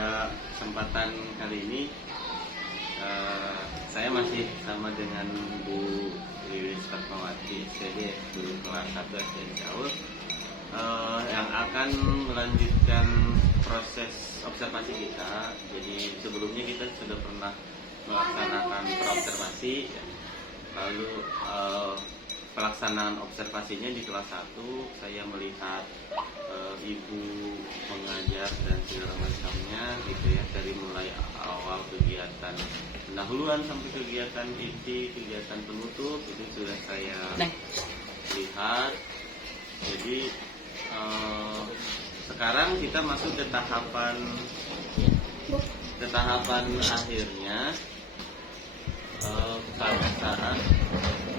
pada kesempatan kali ini saya masih sama dengan Bu Lilis Fatmawati, SPD guru kelas 1 SD Jaul, yang akan melanjutkan proses observasi kita. Jadi sebelumnya kita sudah pernah melaksanakan praobservasi, lalu pelaksanaan observasinya di kelas 1 saya melihat ibu mengajar dan segala macamnya gitu ya, dari mulai awal kegiatan pendahuluan sampai kegiatan inti, kegiatan penutup itu sudah saya lihat. Jadi sekarang kita masuk ke tahapan akhirnya pada saat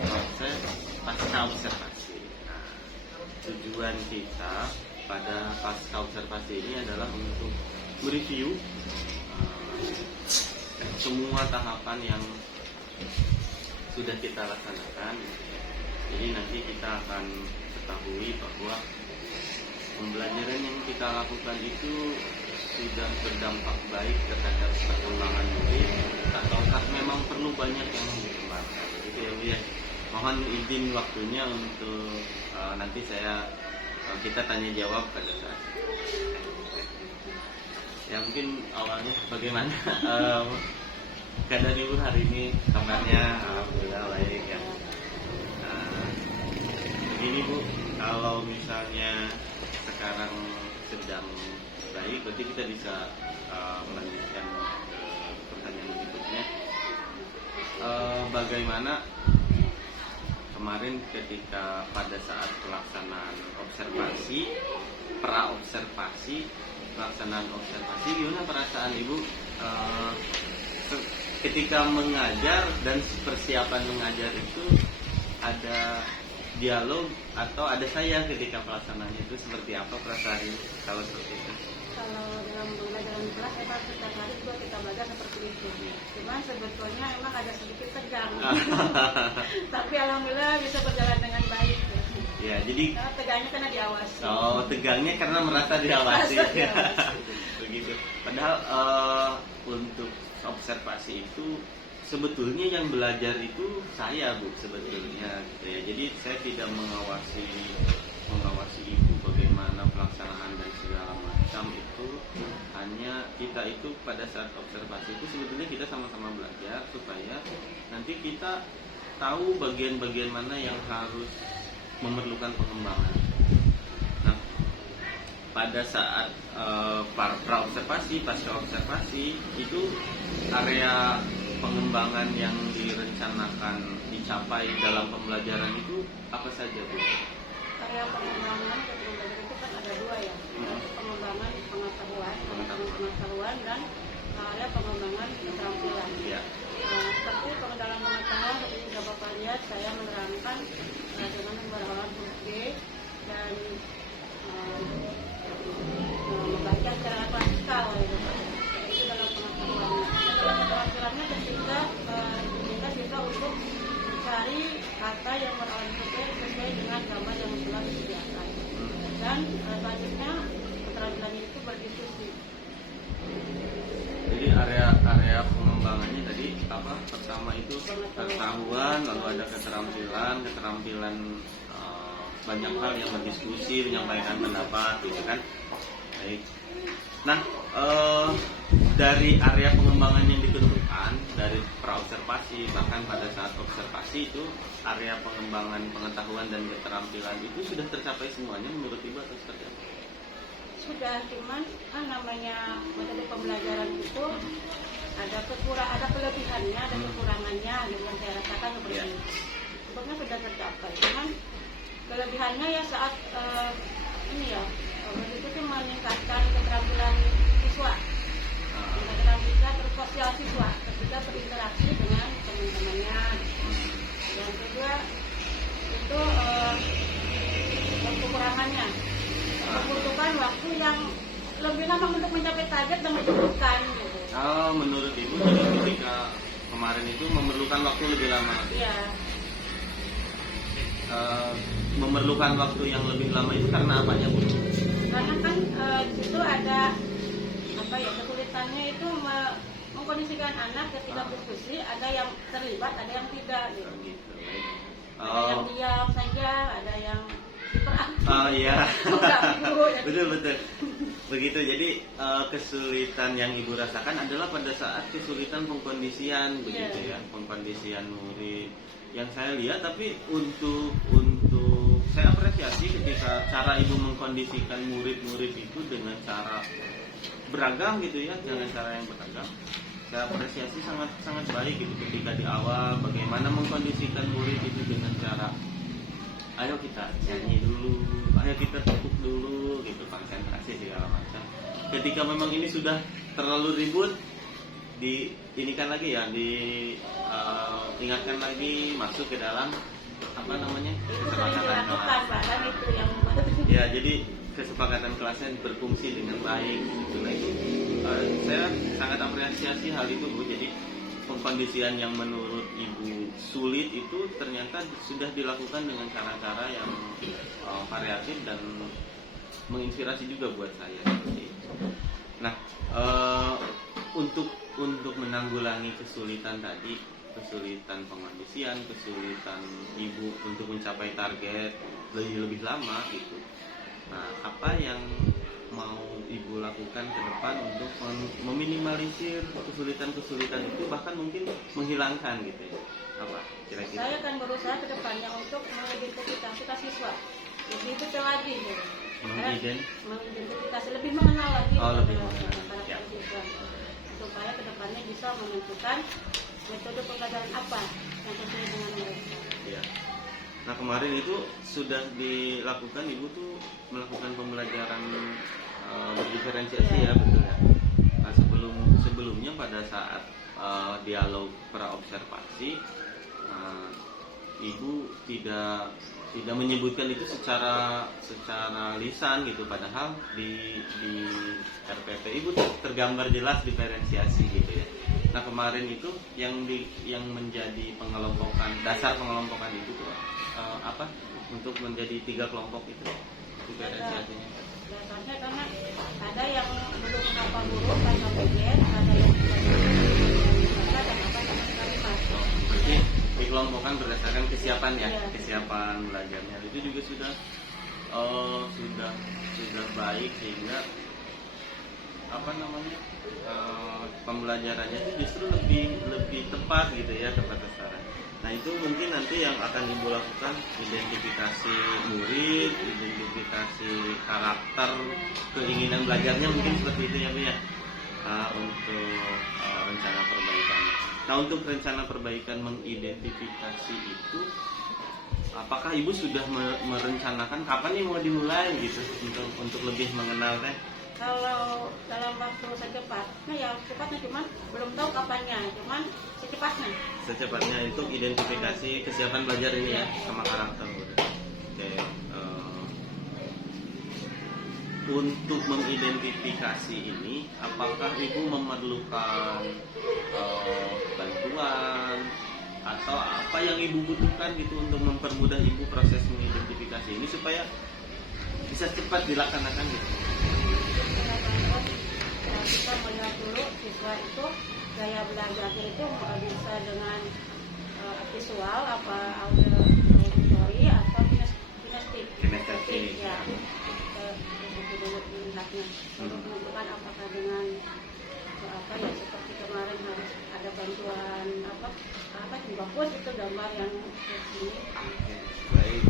proses pasca observasi. Nah, tujuan kita pada pasca observasi ini adalah untuk mereview semua tahapan yang sudah kita laksanakan. Jadi nanti kita akan ketahui bahwa pembelajaran yang kita lakukan itu sudah berdampak baik terhadap perkembangan murid ataukah memang perlu banyak yang dikembangkan. Gitu ya Bu ya. Mohon izin waktunya untuk nanti kita tanya jawab pada saat ya. Mungkin awalnya bagaimana keadaan Ibu hari ini? Kabarnya alhamdulillah baik ya. Begini Bu, kalau misalnya sekarang sedang baik, berarti kita bisa melanjutkan pertanyaan berikutnya. Bagaimana kemarin ketika pada saat pelaksanaan observasi, pelaksanaan observasi, gimana perasaan Ibu ketika mengajar dan persiapan mengajar itu? Ada dialog atau ada saya ketika pelaksanaannya, itu seperti apa perasaan Ibu kalau seperti itu? Kalau dalam pembelajaran kelas emang setiap hari juga kita belajar seperti itu. Cuman sebetulnya emang ada sedikit tegang. Tapi alhamdulillah bisa berjalan dengan baik. Ya, jadi karena tegangnya karena diawasi. Oh, tegangnya karena merasa diawasi. Begitu. Padahal untuk observasi itu sebetulnya yang belajar itu saya Bu sebetulnya gitu ya. Jadi saya tidak mengawasi Ibu bagaimana pelaksanaan dan segala macam itu. Hanya kita itu pada saat observasi itu sebetulnya kita sama-sama belajar supaya nanti kita tahu bagian-bagian mana yang harus memerlukan pengembangan. Nah, pada saat pra-observasi, pasca observasi itu area pengembangan yang direncanakan dicapai dalam pembelajaran itu apa saja Bu? Area pengembangan itu kan ada dua ya. Pengembangan pengetahuan dan area pengembangan keterampilan. Ya. Seperti pengembangan pengetahuan seperti yang Bapak lihat, saya menerangkan bagaimana membaca huruf B dan membaca secara klasikal gitu. Itu dalam pengetahuan. Dalam keterampilannya ketika diminta kita untuk mencari kata yang berawalan huruf B sesuai dengan gambar yang telah disediakan. Dan selanjutnya keterampilannya itu berdiskusi. Jadi area pengembangannya tadi apa? Pertama itu pengetahuan, lalu ada keterampilan banyak hal yang berdiskusi, menyampaikan pendapat gitu kan. Baik. Nah, dari area pengembangan yang ditentukan dari praobservasi bahkan pada saat observasi itu area pengembangan pengetahuan dan keterampilan itu sudah tercapai semuanya menurut Ibu atau seperti apa? Sudah, cuman namanya metode pembelajaran itu ada kelebihannya, ada kekurangannya gitu yang saya rasakan seperti itu. Sebabnya sudah tercapai, cuman kelebihannya ya saat itu tuh meningkatkan keterampilan siswa, keterampilan bersosial siswa ketika berinteraksi dengan teman-temannya. Yang kedua itu kekurangannya membutuhkan waktu yang lebih lama untuk mencapai target dan menentukan gitu. Menurut Ibu jadi ketika kemarin itu memerlukan waktu lebih lama? Iya. Memerlukan waktu yang lebih lama itu karena apanya Bu? Karena kan di situ ada kesulitannya itu mengkondisikan anak ketika diskusi, ada yang terlibat, ada yang tidak gitu. Gitu. Ada yang diam saja, ada yang diperangkat. Oh iya. Ya. Betul. Begitu. Jadi kesulitan yang ibu rasakan adalah pada saat kesulitan pengkondisian begitu ya, pengkondisian murid. Yang saya lihat, tapi untuk saya apresiasi ketika cara ibu mengkondisikan murid-murid itu dengan cara beragam gitu ya, dengan cara yang beragam. Saya apresiasi sangat baik gitu ketika di awal bagaimana mengkondisikan murid itu dengan cara ayo kita nyanyi dulu, ayo kita tepuk dulu gitu, konsentrasi segala macam. Ketika memang ini sudah terlalu ribut, diingatkan lagi ya, ingatkan lagi, masuk ke dalam apa namanya, kesepakatan kelas. Ya, jadi kesepakatan kelasnya berfungsi dengan baik gitu. Saya sangat apresiasi hal itu Bu. Jadi pengkondisian yang menurut ibu sulit itu ternyata sudah dilakukan dengan cara-cara yang variatif dan menginspirasi juga buat saya. Nah, untuk menanggulangi kesulitan tadi, kesulitan pengkondisian, kesulitan ibu untuk mencapai target lebih lama gitu. Nah, apa yang mau ibu lakukan ke depan untuk meminimalisir kesulitan-kesulitan itu, bahkan mungkin menghilangkan gitu ya? Apa kira-kira? Saya akan berusaha ke depannya untuk mengidentifikasi siswa lebih detail lagi gitu. Mengidentifikasi, lebih mengenal lagi para siswa supaya ke depannya bisa menentukan metode pembelajaran apa yang sesuai dengan mereka. Ya. Nah, kemarin itu sudah dilakukan, ibu tuh melakukan pembelajaran berdiferensiasi ya, betul ya. Nah, sebelumnya pada saat dialog praobservasi, ibu tidak menyebutkan itu secara lisan gitu, padahal di RPP ibu tergambar jelas diferensiasi gitu ya. Nah, kemarin itu yang menjadi pengelompokan, dasar pengelompokan itu tuh apa, untuk menjadi 3 kelompok itu diferensiasinya? Dasarnya karena ada yang belum hafal huruf dan alfabet, ada yang tidak dan apa sama sekali masuk. Berarti dikelompokkan berdasarkan kesiapan ya, kesiapan belajarnya itu juga sudah baik, sehingga apa namanya, pembelajarannya itu justru lebih tepat gitu ya, tepat sasaran. Nah, itu mungkin nanti yang akan ibu lakukan, identifikasi murid, identifikasi karakter, keinginan belajarnya, mungkin seperti itu ya Bu ya, untuk rencana perbaikan. Nah, untuk rencana perbaikan mengidentifikasi itu, apakah ibu sudah merencanakan kapan nih mau dimulai gitu, untuk lebih mengenal teh? Kalau dalam waktu secepatnya ya cepatnya, cuman belum tahu kapannya, cuman secepatnya itu identifikasi kesiapan belajar ini ya, sama karakter. Oke. Untuk mengidentifikasi ini, apakah ibu memerlukan bantuan atau apa yang ibu butuhkan gitu untuk mempermudah ibu proses mengidentifikasi ini supaya bisa cepat dilaksanakan gitu? Kita melihat dulu siswa itu gaya belajarnya itu bisa dengan visual, apa auditory atau kinestetik ya. Kita dulu melihatnya untuk menentukan apakah dengan apa ya, seperti kemarin harus ada bantuan apa bagus itu gambar yang ini. Baik.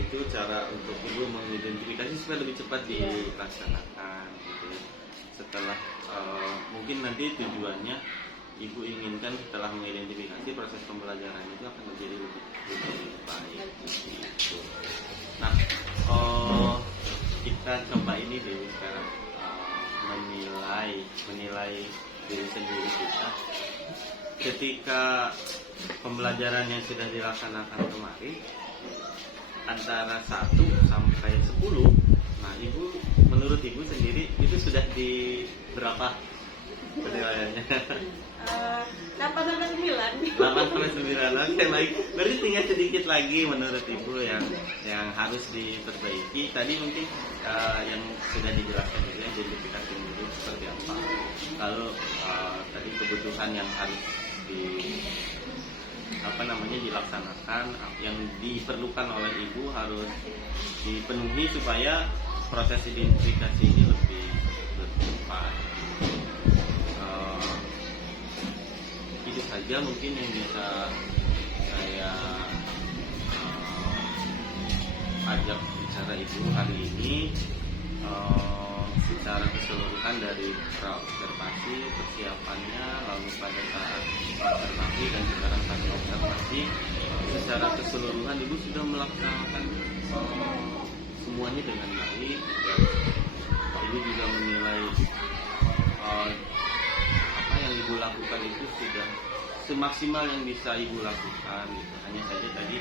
Itu cara untuk ibu mengidentifikasi supaya lebih cepat dilaksanakan gitu. Setelah mungkin nanti tujuannya ibu inginkan setelah mengidentifikasi, proses pembelajaran itu akan menjadi lebih baik gitu. Nah, kita coba ini dulu sekarang, menilai diri sendiri kita ketika pembelajaran yang sudah dilaksanakan kemarin antara 1 sampai 10. Nah, ibu, menurut ibu sendiri itu sudah di berapa penilaiannya? 8 sampai 9. 8 sampai 9. Oke, baik. Berarti tinggal sedikit lagi menurut ibu yang harus diperbaiki. Tadi mungkin yang sudah dijelaskan juga, identifikasi dulu seperti apa. Lalu tadi kebutuhan yang harus dilaksanakan, yang diperlukan oleh ibu harus dipenuhi supaya proses identifikasi ini lebih cepat. Itu saja mungkin yang bisa saya ajak bicara ibu hari ini. Secara keseluruhan dari observasi, persiapannya, lalu pada saat observasi dan sekarang pada observasi, secara keseluruhan ibu sudah melaksanakan semuanya dengan baik. Dan ibu juga menilai apa yang ibu lakukan itu sudah semaksimal yang bisa ibu lakukan gitu. Hanya saja tadi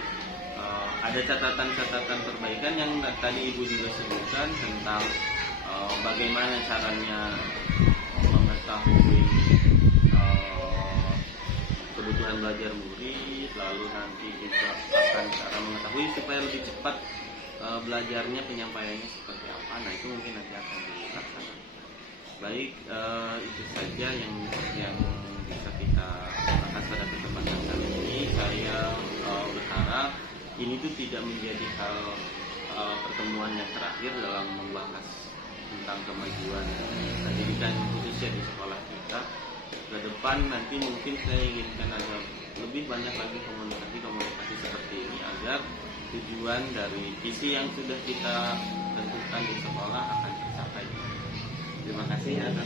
ada catatan-catatan perbaikan yang tadi ibu juga sebutkan tentang bagaimana caranya mengetahui kebutuhan belajar murid, lalu nanti juga akan cara mengetahui supaya lebih cepat belajarnya, penyampaiannya seperti apa. Nah, itu mungkin nanti akan dilaksanakan. Baik, itu saja yang bisa kita bahas pada kesempatan kali ini. Saya berharap ini tuh tidak menjadi hal pertemuan yang terakhir dalam membahas tentang kemajuan pendidikan khususnya di sekolah kita. Ke depan nanti mungkin saya inginkan ada lebih banyak lagi komunikasi seperti ini agar tujuan dari visi yang sudah kita tentukan di sekolah akan tercapai. Terima kasih atas